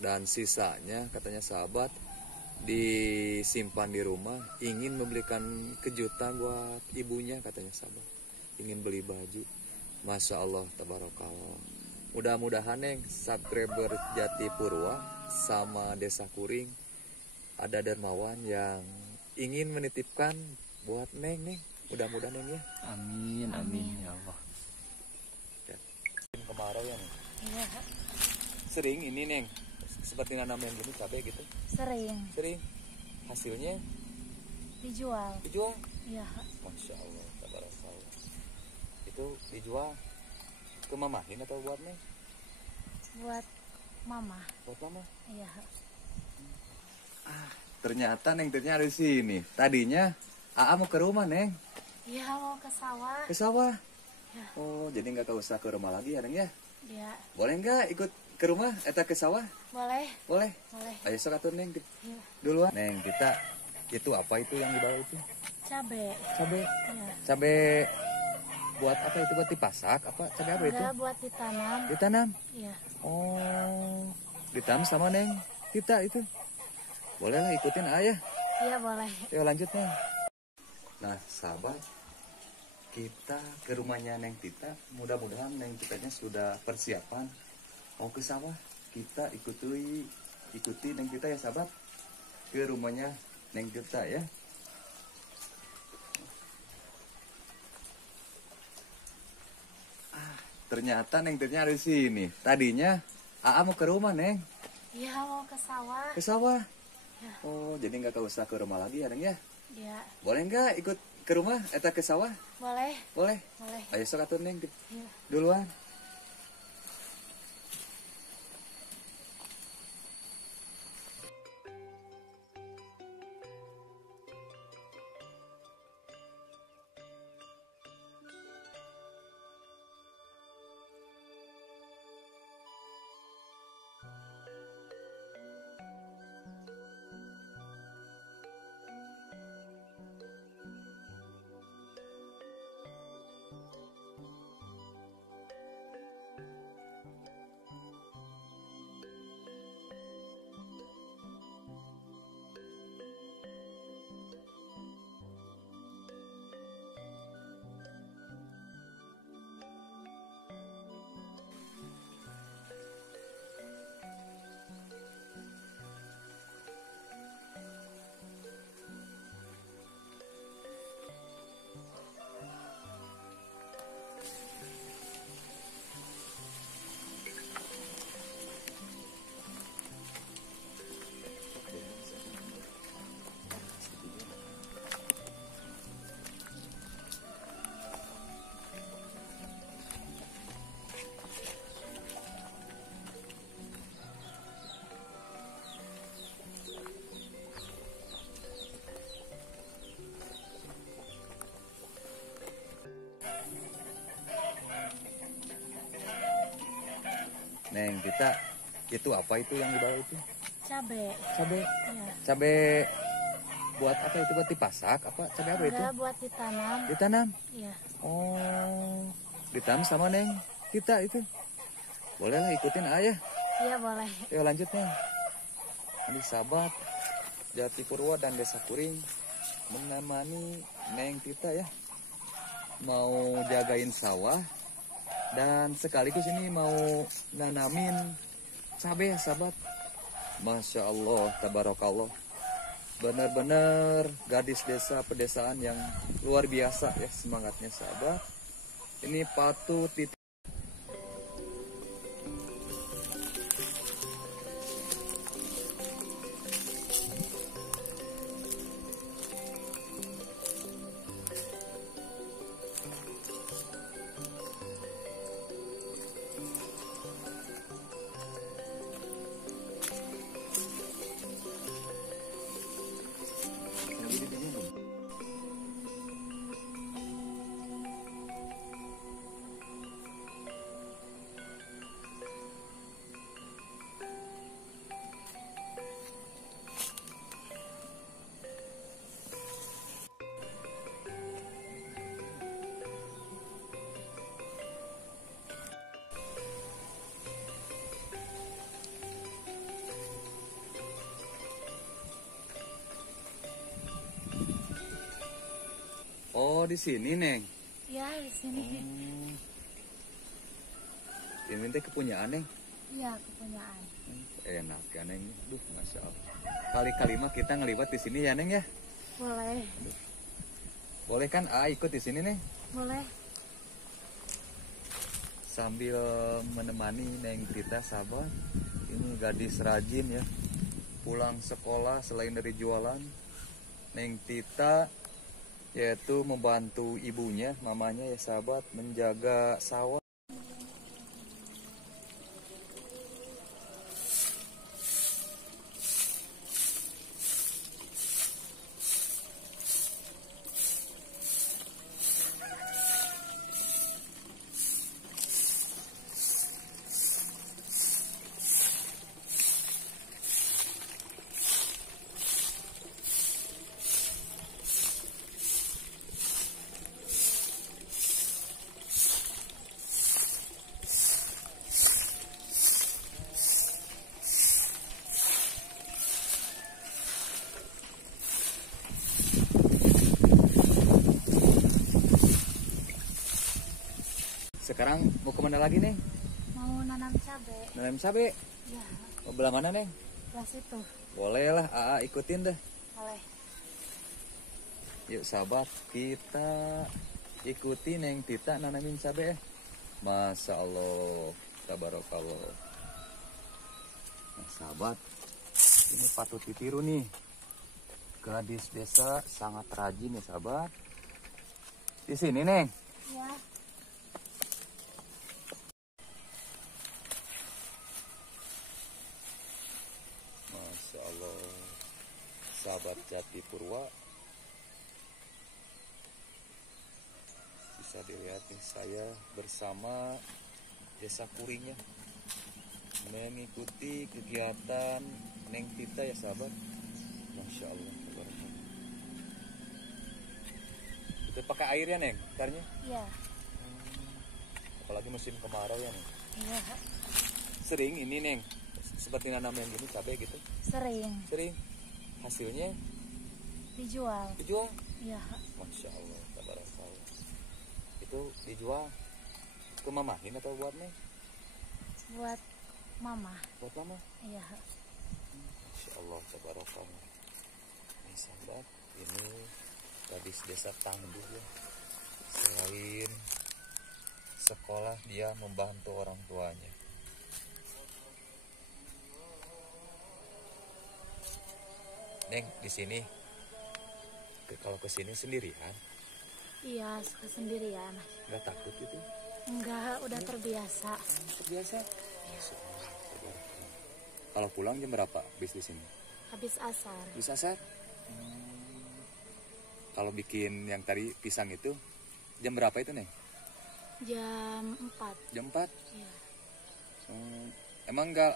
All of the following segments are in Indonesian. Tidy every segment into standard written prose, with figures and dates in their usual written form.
Dan sisanya katanya sahabat disimpan di rumah, ingin membelikan kejutan buat ibunya katanya sahabat, ingin beli baju. Masya Allah, tabarakallah. Mudah-mudahan Neng, subscriber Jatipurwa sama Desa Kuring ada dermawan yang ingin menitipkan buat Neng. Mudah-mudahan Neng ya. Amin, amin ya Allah. Kemarau ya Neng. Iya. Sering ini Neng, seperti nanamin gini cabai gitu. Sering Hasilnya dijual. Iya. Masya Allah, tabarakallah. Itu dijual ke mamahin atau buat Neng? Buat mama. Buat mama? Iya. Ternyata Neng ternyata di sini. Tadinya Aa mau ke rumah Neng. Iya, mau ke sawah. Ke sawah. Ya. Oh, jadi nggak usah ke rumah lagi ya Neng ya? Iya. Boleh nggak ikut ke rumah? Eta ke sawah? Boleh. Boleh. Ayo sok atuh Neng. Iya. Duluan. Neng kita itu apa itu yang dibawa itu? Cabe. Cabe. Iya. Cabe buat apa itu? Buat dipasak? Apa cabe apa itu? Enggak, buat ditanam. Ditanam. Iya. Oh, ditanam sama Neng kita itu. Boleh lah ikutin ayah. Iya, boleh. Yuk lanjut Neng. Nah sahabat, kita ke rumahnya Neng Tita. Mudah-mudahan Neng Titanya sudah persiapan mau ke sawah. Kita ikuti Neng Tita ya sahabat, ke rumahnya Neng Tita ya. Ternyata Neng Titanya ada di sini. Tadinya Aa mau ke rumah Neng. Iya, mau ke sawah. Ke sawah. Ya. Oh, jadi nggak usah ke rumah lagi ya Neng ya? Iya. Boleh nggak ikut ke rumah? Eta ke sawah? Boleh. Boleh. Ayo sok atuh Neng. Iya. Duluan. Neng kita itu apa itu yang dibawa itu? Cabe. Cabe. Iya. Cabe buat apa itu? Buat dipasak? Apa cabe apa itu? Enggak, buat ditanam. Ditanam. Iya. Oh, ditanam sama Neng kita itu. Boleh lah ikutin ayah. Iya, boleh. Yuk lanjut Neng. Ini sahabat Jatipurwa dan Desa Kuring menemani Neng Tita ya, mau jagain sawah dan sekaligus ini mau nanamin cabai ya sahabat. Masya Allah, tabarakallah, benar-benar gadis desa pedesaan yang luar biasa ya semangatnya sahabat. Ini patut di sini, Neng. Ya, di sini. Ini teh kepunyaan, Neng. Iya, kepunyaan. Enak ya, Neng. Duh, Masya Allah. Kali-kali mah kita ngelibat di sini ya, Neng ya. Boleh. Boleh kan ikut di sini, Neng? Boleh. Sambil menemani Neng Tita, sahabat. Ini gadis rajin ya. Pulang sekolah selain dari jualan, Neng Tita yaitu membantu ibunya, mamanya ya sahabat, menjaga sawah. Sekarang mau kemana lagi, Neng? Mau nanam cabai. Nanam cabe. Ya, Mau belah mana, Neng? belah situ. Boleh lah, ikutin deh. Boleh. Yuk sahabat, kita ikuti Neng Tita nanamin cabe ya. Masya Allah, tabarakallah. Nah sahabat, ini patut ditiru nih. Gadis desa sangat rajin ya sahabat. Di sini, Neng. Ya. Masya Allah, sahabat Jati Purwa. Bisa dilihat nih, saya bersama Desa Kuringnya mengikuti kegiatan Neng Tita ya sahabat. Masya Allah, tabarakallah. Itu pakai air ya, Neng, gitarnya? Ya. Apalagi musim kemarau ya, Neng. Iya. Sering ini, Neng, seperti nanam yang gini cabai gitu. Sering Sering. Hasilnya dijual. dijual. Iya. Masya Allah, tabarakallah. Itu dijual ke mamahin atau buat Neng? Buat mama. Buat mama? Iya. Masya Allah, tabarakallah. Ini sahabat, ini gadis desa tangguh ya. Selain sekolah, dia membantu orang tuanya. Neng, di sini kalau ke sini sendirian, Iya, suka sendirian. nggak takut gitu? Enggak, udah terbiasa. Terbiasa? Masya Allah, tabarakallah. Kalau pulang jam berapa bis di sini? Habis asar. Bisa asar? Kalau bikin yang tadi pisang itu jam berapa itu, Neng? Jam 4. Jam 4? Iya. Emang nggak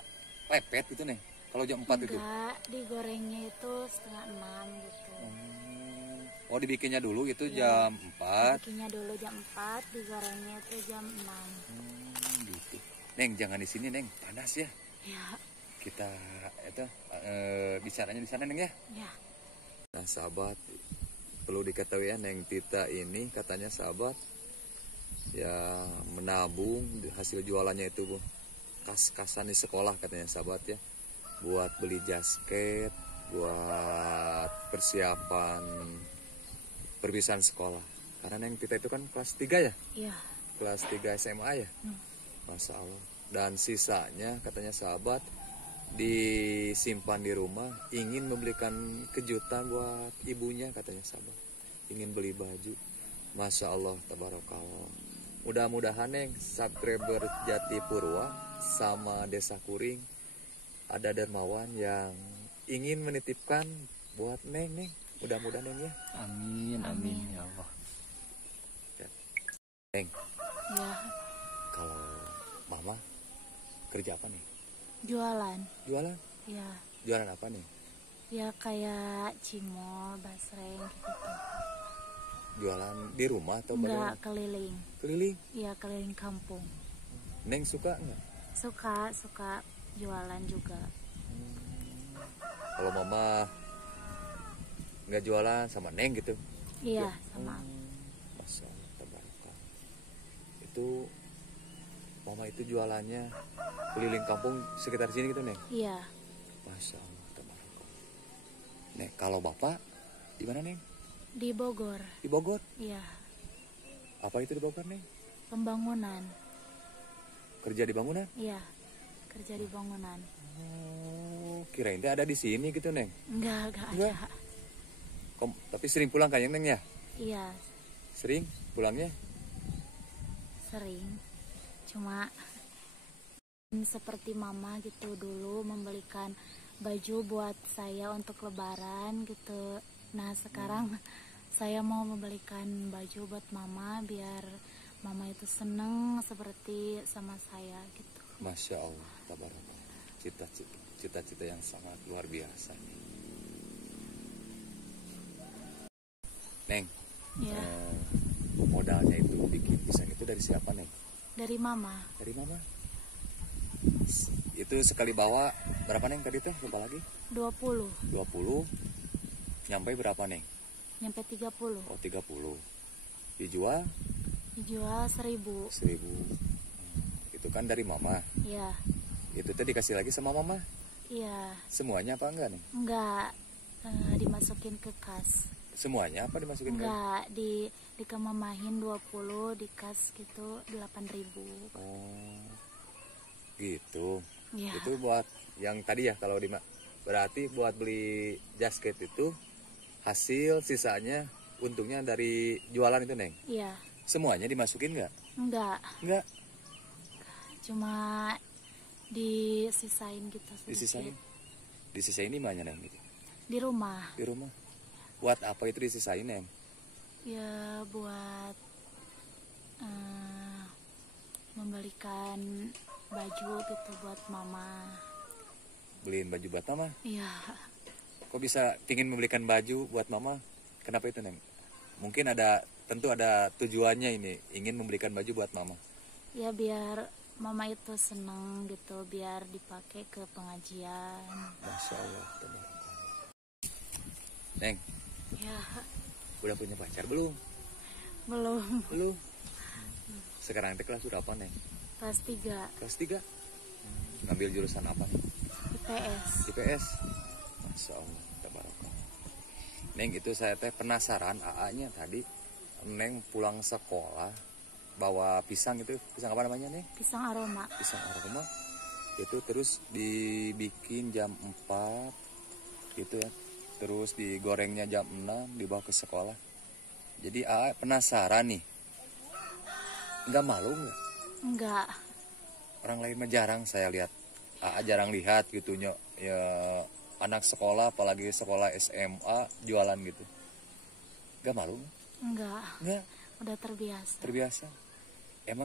lepet gitu, Neng? Kalau jam 4 itu? Enggak, digorengnya itu setengah 6 gitu. Oh, dibikinnya dulu itu Iya. jam 4? Bikinnya dulu jam 4, digorengnya itu jam 6. Gitu. Neng, jangan di sini, Neng. Panas ya. Ya, Kita itu bicaranya di sana, Neng ya. ya. Nah, sahabat, perlu diketahui ya, Neng Tita ini katanya sahabat ya menabung hasil jualannya itu, Bu. Kas-kasan di sekolah katanya sahabat ya. Buat beli jasket, buat persiapan perpisahan sekolah. Karena Neng Tita itu kan kelas 3 ya? Iya. Kelas 3 SMA ya? Hmm. Masya Allah. Dan sisanya katanya sahabat disimpan di rumah, ingin membelikan kejutan buat ibunya katanya sahabat, ingin beli baju. Masya Allah, tabarakallah. Mudah-mudahan Neng, subscriber Jati Purwa sama Desa Kuring ada dermawan yang ingin menitipkan buat Neng, Neng. Mudah-mudahan Neng ya. Amin, amin ya Allah. Neng, Ya, kalau Mama kerja apa nih? jualan. Jualan? Ya, Jualan apa nih? ya kayak cimol, basreng gitu. Jualan di rumah atau Enggak, bagaimana? keliling. Keliling? Iya, keliling kampung. Neng suka nggak? Suka jualan juga. Kalau Mama nggak jualan sama Neng gitu? Iya, sama. itu mama itu jualannya keliling kampung sekitar sini gitu Neng? Iya, Masya Allah, tabarakallah. Neng, kalau bapak di mana Neng? di Bogor. Di Bogor. Iya, Apa itu di Bogor Neng? pembangunan. Kerja di bangunan? Iya, kerja di bangunan. Oh, kirain dia ada di sini gitu Neng. Enggak Enggak. ada. Tapi sering pulang kayaknya Neng ya? Iya, Sering pulangnya? sering. Cuma seperti mama gitu dulu membelikan baju buat saya untuk lebaran gitu. Nah, sekarang saya mau membelikan baju buat mama biar mama itu seneng seperti sama saya gitu. Masya Allah, tabarakallah. Cita-cita yang sangat luar biasa nih. Neng, Ya, modalnya itu bikin pisang itu dari siapa Neng? dari mama Dari mama. Itu sekali bawa berapa Neng tadi teh? Lupa lagi. 20 20. Nyampe berapa Neng? nyampe 30. Oh 30. Dijual Dijual 1000. 1000. Itu kan dari mama. Iya. Itu teh dikasih lagi sama mama. Iya. Semuanya apa enggak Neng? Enggak dimasukin ke kas. Semuanya apa dimasukin ke? Enggak, dikemamahin 20, di kas gitu 8.000. Oh. Gitu. Iya. Itu buat yang tadi ya kalau berarti buat beli jasket itu hasil sisanya untungnya dari jualan itu Neng. Iya. Semuanya dimasukin nggak? Enggak, Nggak. cuma disisain gitu sedikit. Disisain. Disisain di mana Neng? Di rumah. Di rumah. Buat apa itu disisain Neng? Ya buat membelikan baju gitu buat mama. Beliin baju buat mama. Iya. Kok bisa pingin membelikan baju buat mama? Kenapa itu Neng? Mungkin tentu ada tujuannya ini, ingin membelikan baju buat mama. Ya biar mama itu seneng gitu, biar dipakai ke pengajian. Masya Allah. Neng, Ya, udah punya pacar belum? belum. Belum. Sekarang teh kelas berapa Neng? Kelas 3 Kelas 3. Ngambil jurusan apa nih? IPS. IPS. Masya Allah, tabarakallah. Neng, itu saya teh penasaran AA-nya tadi. Neng pulang sekolah bawa pisang itu, pisang apa namanya Neng? Pisang aroma. Pisang aroma. Itu terus dibikin jam 4 gitu ya. Terus digorengnya jam 6 dibawa ke sekolah. Jadi AA penasaran nih. Nggak malu nggak? Enggak. Orang lain mah jarang saya lihat. AA jarang lihat gitu ya anak sekolah apalagi sekolah SMA jualan gitu. Gak malu? Enggak. Nggak, Udah terbiasa. terbiasa.